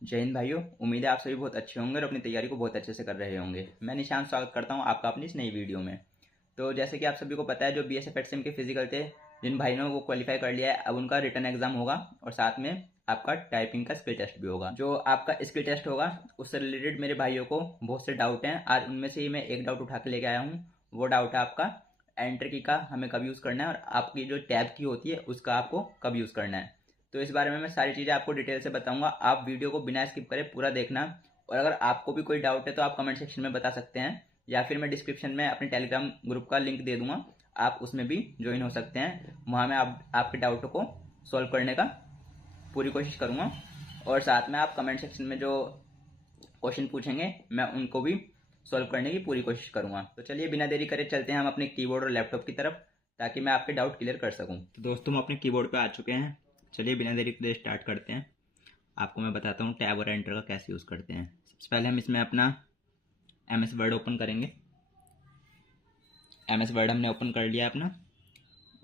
जय हिंद भाइयों। उम्मीद है आप सभी बहुत अच्छे होंगे और अपनी तैयारी को बहुत अच्छे से कर रहे होंगे। मैं निशांत स्वागत करता हूं आपका अपनी इस नई वीडियो में। तो जैसे कि आप सभी को पता है, जो बीएसएफ एचसीएम के फिजिकल थे, जिन भाइयों ने वो क्वालिफाई कर लिया है, अब उनका रिटर्न एग्जाम होगा और साथ में आपका टाइपिंग का स्किल टेस्ट भी होगा। जो आपका स्किल टेस्ट होगा उससे रिलेटेड मेरे भाइयों को बहुत से डाउट हैं। आज उनमें से ही मैं एक डाउट उठा के लेके आया हूँ। वो डाउट है आपका एंटर की का हमें कब यूज़ करना है और आपकी जो टैब की होती है उसका आपको कब यूज़ करना है। तो इस बारे में मैं सारी चीज़ें आपको डिटेल से बताऊंगा। आप वीडियो को बिना स्किप करे पूरा देखना। और अगर आपको भी कोई डाउट है तो आप कमेंट सेक्शन में बता सकते हैं, या फिर मैं डिस्क्रिप्शन में अपने टेलीग्राम ग्रुप का लिंक दे दूंगा, आप उसमें भी ज्वाइन हो सकते हैं। वहाँ मैं आपके डाउटों को सॉल्व करने का पूरी कोशिश करूँगा। और साथ में आप कमेंट सेक्शन में जो क्वेश्चन पूछेंगे मैं उनको भी सॉल्व करने की पूरी कोशिश करूँगा। तो चलिए बिना देरी करे चलते हैं हम अपने कीबोर्ड और लैपटॉप की तरफ, ताकि मैं आपके डाउट क्लियर कर सकूँ। तो दोस्तों, हम अपने कीबोर्ड पे आ चुके हैं। चलिए बिना देरी करे स्टार्ट करते हैं। आपको मैं बताता हूँ टैब और एंटर का कैसे यूज़ करते हैं। सबसे पहले हम इसमें अपना एमएस वर्ड ओपन करेंगे। एमएस वर्ड हमने ओपन कर लिया अपना,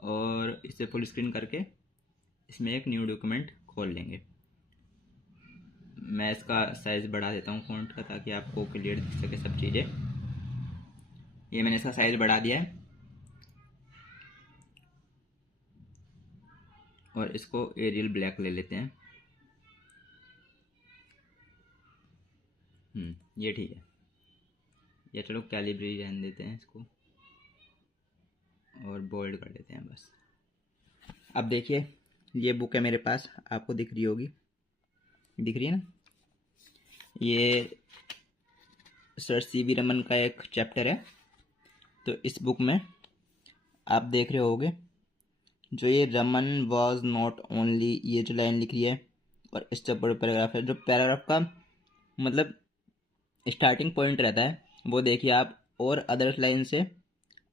और इसे फुल स्क्रीन करके इसमें एक न्यू डॉक्यूमेंट खोल लेंगे। मैं इसका साइज़ बढ़ा देता हूँ फ़ॉन्ट का, ताकि आपको क्लियर दिख सके सब चीज़ें। ये मैंने इसका साइज़ बढ़ा दिया है और इसको एरियल ब्लैक ले लेते हैं। ये ठीक है। या चलो कैलिब्री रहने देते हैं इसको और बोल्ड कर देते हैं बस। अब देखिए, ये बुक है मेरे पास, आपको दिख रही होगी, दिख रही है ना। ये सर सीवी रमन का एक चैप्टर है। तो इस बुक में आप देख रहे होगे, जो ये रमन वॉज नॉट ओनली, ये जो लाइन लिखी है और इससे ऊपर पैराग्राफ है। जो पैराग्राफ का मतलब स्टार्टिंग पॉइंट रहता है वो देखिए आप, और अदर्स लाइन से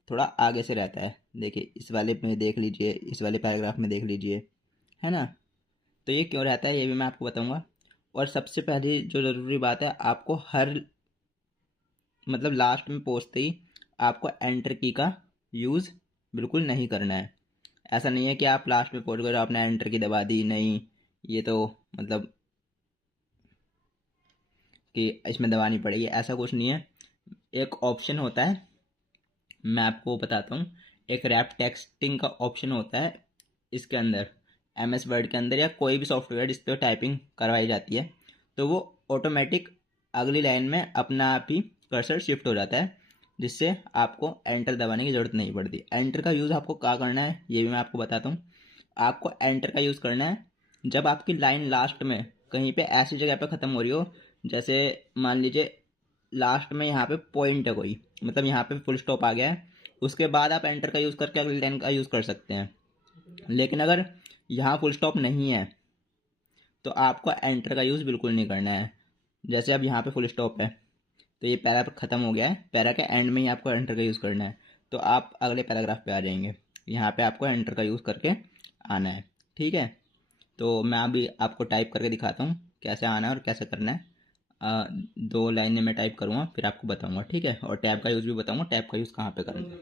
थोड़ा आगे से रहता है। देखिए इस वाले में देख लीजिए, इस वाले पैराग्राफ में देख लीजिए, है ना। तो ये क्यों रहता है ये भी मैं आपको बताऊंगा। और सबसे पहली जो ज़रूरी बात है, आपको हर मतलब लास्ट में पहुँचते ही आपको एंटर की का यूज़ बिल्कुल नहीं करना है। ऐसा नहीं है कि आप लास्ट में पहुँच गए और आपने एंटर की दबा दी, नहीं। ये तो मतलब कि इसमें दबानी पड़ेगी, ऐसा कुछ नहीं है। एक ऑप्शन होता है, मैं आपको बताता हूँ। एक रैप टेक्सटिंग का ऑप्शन होता है इसके अंदर, एमएस वर्ड के अंदर या कोई भी सॉफ्टवेयर जिस पर टाइपिंग करवाई जाती है, तो वो ऑटोमेटिक अगली लाइन में अपना आप ही कर्सर शिफ्ट हो जाता है, जिससे आपको एंटर दबाने की ज़रूरत नहीं पड़ती। एंटर का यूज़ आपको क्या करना है ये भी मैं आपको बताता हूँ। आपको एंटर का यूज़ करना है जब आपकी लाइन लास्ट में कहीं पे ऐसी जगह पे ख़त्म हो रही हो, जैसे मान लीजिए लास्ट में यहाँ पे पॉइंट है कोई, मतलब यहाँ पे फुल स्टॉप आ गया है, उसके बाद आप एंटर का यूज़ करके अगली लाइन का यूज़ कर सकते हैं। लेकिन अगर यहाँ फुल स्टॉप नहीं है तो आपको एंटर का यूज़ बिल्कुल नहीं करना है। जैसे अब यहाँ पे फुल स्टॉप है, तो ये पैरा ख़त्म हो गया है, पैरा के एंड में ही आपको एंटर का यूज़ करना है। तो आप अगले पैराग्राफ पे आ जाएंगे, यहाँ पे आपको एंटर का यूज़ करके आना है। ठीक है, तो मैं अभी आपको टाइप करके दिखाता हूँ कैसे आना है और कैसे करना है। दो लाइनें मैं टाइप करूँगा फिर आपको बताऊँगा, ठीक है। और टैब का यूज़ भी बताऊँगा, टैब का यूज़ कहाँ पे करना है।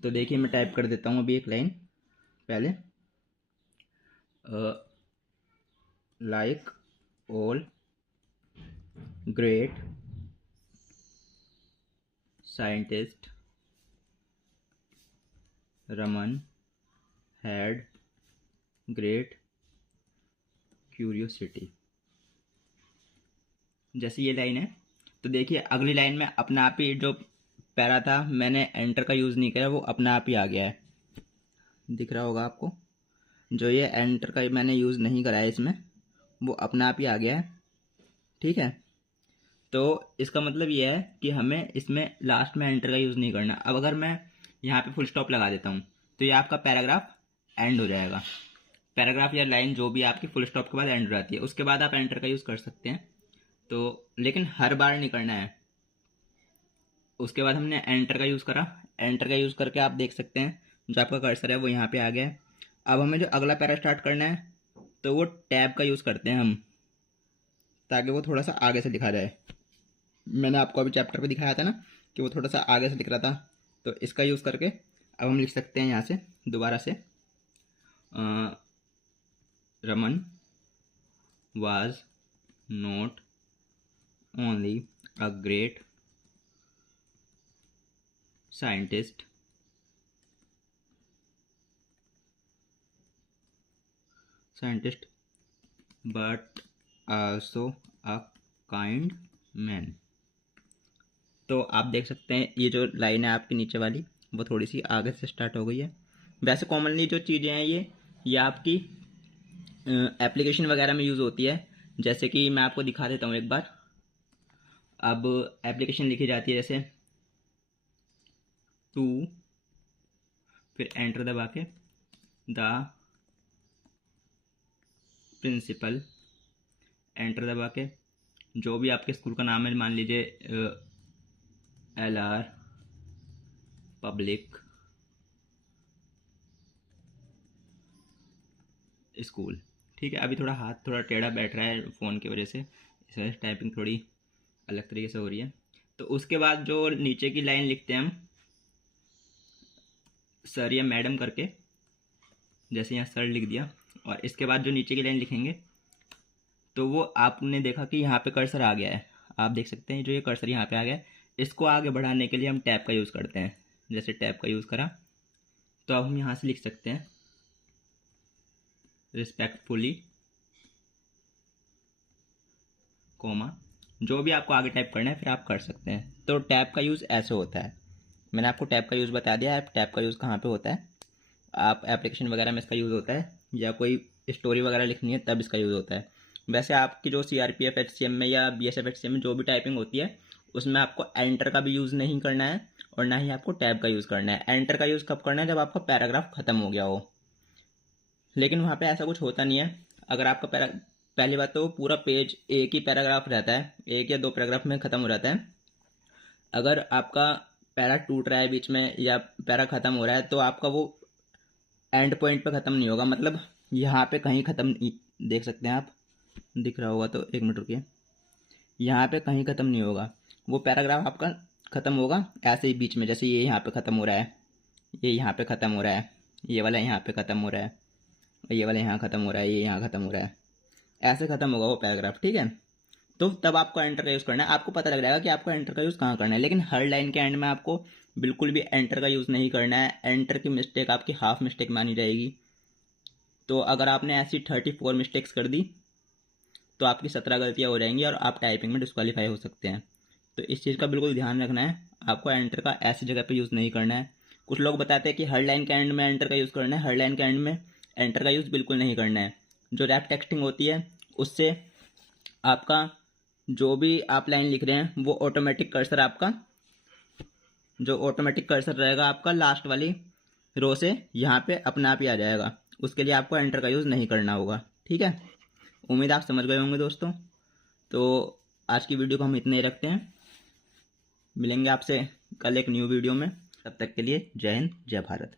तो देखिए मैं टाइप कर देता हूँ अभी एक लाइन पहले। Like all great scientist Raman had great curiosity. जैसे ये लाइन है, तो देखिए अगली लाइन में अपना आप ही जो पैरा था, मैंने एंटर का यूज़ नहीं किया, वो अपना आप ही आ गया है, दिख रहा होगा आपको। जो ये एंटर का मैंने यूज़ नहीं करा है इसमें, वो अपना आप ही आ गया है। ठीक है, तो इसका मतलब ये है कि हमें इसमें लास्ट में एंटर का यूज़ नहीं करना। अब अगर मैं यहाँ पे फुल स्टॉप लगा देता हूँ तो ये आपका पैराग्राफ एंड हो जाएगा। पैराग्राफ या लाइन जो भी आपकी फुल स्टॉप के बाद एंड हो जाती है, उसके बाद आप एंटर का यूज़ कर सकते हैं। तो लेकिन हर बार नहीं करना है। उसके बाद हमने एंटर का यूज़ करा, एंटर का यूज़ करके आप देख सकते हैं जो आपका कर्सर है वो यहाँ पे आ गया है। अब हमें जो अगला पैरा स्टार्ट करना है तो वो टैब का यूज़ करते हैं हम, ताकि वो थोड़ा सा आगे से लिखा जाए। मैंने आपको अभी चैप्टर पे दिखाया था ना कि वो थोड़ा सा आगे से लिख रहा था, तो इसका यूज़ करके अब हम लिख सकते हैं यहाँ से दोबारा से Raman was not only a great scientist but also a kind man। तो आप देख सकते हैं ये जो लाइन है आपकी नीचे वाली वो थोड़ी सी आगे से स्टार्ट हो गई है। वैसे कॉमनली जो चीज़ें हैं ये आपकी एप्लीकेशन वगैरह में यूज़ होती है। जैसे कि मैं आपको दिखा देता हूँ एक बार। अब एप्लीकेशन लिखी जाती है जैसे टू, फिर एंटर दबा के द प्रिंसिपल, एंटर दबा के जो भी आपके स्कूल का नाम है, मान लीजिए LR पब्लिक स्कूल। ठीक है, अभी थोड़ा हाथ थोड़ा टेढ़ा बैठ रहा है फ़ोन की वजह से, इस वजह से टाइपिंग थोड़ी अलग तरीके से हो रही है। तो उसके बाद जो नीचे की लाइन लिखते हैं हम सर या मैडम करके, जैसे यहाँ सर लिख दिया, और इसके बाद जो नीचे की लाइन लिखेंगे तो वो आपने देखा कि यहाँ पे कर्सर आ गया है। आप देख सकते हैं जो ये कर्सर यहाँ पे आ गया है, इसको आगे बढ़ाने के लिए हम टैब का यूज़ करते हैं। जैसे टैब का यूज़ करा तो अब हम यहाँ से लिख सकते हैं रिस्पेक्टफुली, कोमा, जो भी आपको आगे टाइप करना है फिर आप कर सकते हैं। तो टैब का यूज़ ऐसे होता है। मैंने आपको टैब का यूज़ बता दिया है। टैब का यूज़ कहाँ पे होता है, आप एप्लीकेशन वगैरह में इसका यूज़ होता है, या कोई स्टोरी वगैरह लिखनी है तब इसका यूज़ होता है। वैसे आपकी जो CRPF HCM में या BSF HCM में जो भी टाइपिंग होती है उसमें आपको एंटर का भी यूज़ नहीं करना है और ना ही आपको टैब का यूज़ करना है। एंटर का यूज़ कब करना है, जब आपका पैराग्राफ ख़त्म हो गया हो। लेकिन वहाँ पे ऐसा कुछ होता नहीं है। अगर आपका पहली बात तो पूरा पेज एक ही पैराग्राफ रहता है, एक या दो पैराग्राफ में ख़त्म हो जाता है। अगर आपका पैरा टूट रहा है बीच में या पैरा ख़त्म हो रहा है तो आपका वो एंड पॉइंट पे ख़त्म नहीं होगा। मतलब यहाँ पे कहीं ख़त्म, देख सकते हैं आप, दिख रहा होगा तो एक मिनट रुकिए, यहाँ पे कहीं ख़त्म नहीं होगा। वो पैराग्राफ आपका ख़त्म होगा ऐसे ही बीच में, जैसे ये यहाँ पे ख़त्म हो रहा है, ये यहाँ पे ख़त्म हो रहा है, ये वाला यहाँ पे ख़त्म हो रहा है, ये वाला यहाँ ख़त्म हो रहा है, ये यहाँ ख़त्म हो रहा है, ऐसे ख़त्म होगा वो पैराग्राफ। ठीक है, तो तब आपको एंटर का यूज़ करना है। आपको पता लग जाएगा कि आपको एंटर का यूज़ कहाँ करना है। लेकिन हर लाइन के एंड में आपको बिल्कुल भी एंटर का यूज़ नहीं करना है। एंटर की मिस्टेक आपकी हाफ मिस्टेक मानी जाएगी। तो अगर आपने ऐसी 34 मिस्टेक्स कर दी तो आपकी 17 गलतियाँ हो जाएंगी और आप टाइपिंग में डिस्क्वालीफाई हो सकते हैं। तो इस चीज़ का बिल्कुल ध्यान रखना है, आपको एंटर का ऐसी जगह पे यूज़ नहीं करना है। कुछ लोग बताते हैं कि हर लाइन के एंड में एंटर का यूज़ करना है, हर लाइन के एंड में एंटर का यूज़ बिल्कुल नहीं करना है। जो रैप टेक्स्टिंग होती है उससे आपका जो भी आप लाइन लिख रहे हैं वो ऑटोमेटिक कर्सर आपका, जो ऑटोमेटिक कर्सर रहेगा आपका लास्ट वाली रो से यहाँ पे अपने आप ही आ जाएगा। उसके लिए आपको एंटर का यूज़ नहीं करना होगा। ठीक है, उम्मीद आप समझ गए होंगे दोस्तों। तो आज की वीडियो को हम इतना ही रखते हैं, मिलेंगे आपसे कल एक न्यू वीडियो में। तब तक के लिए जय हिंद, जय भारत।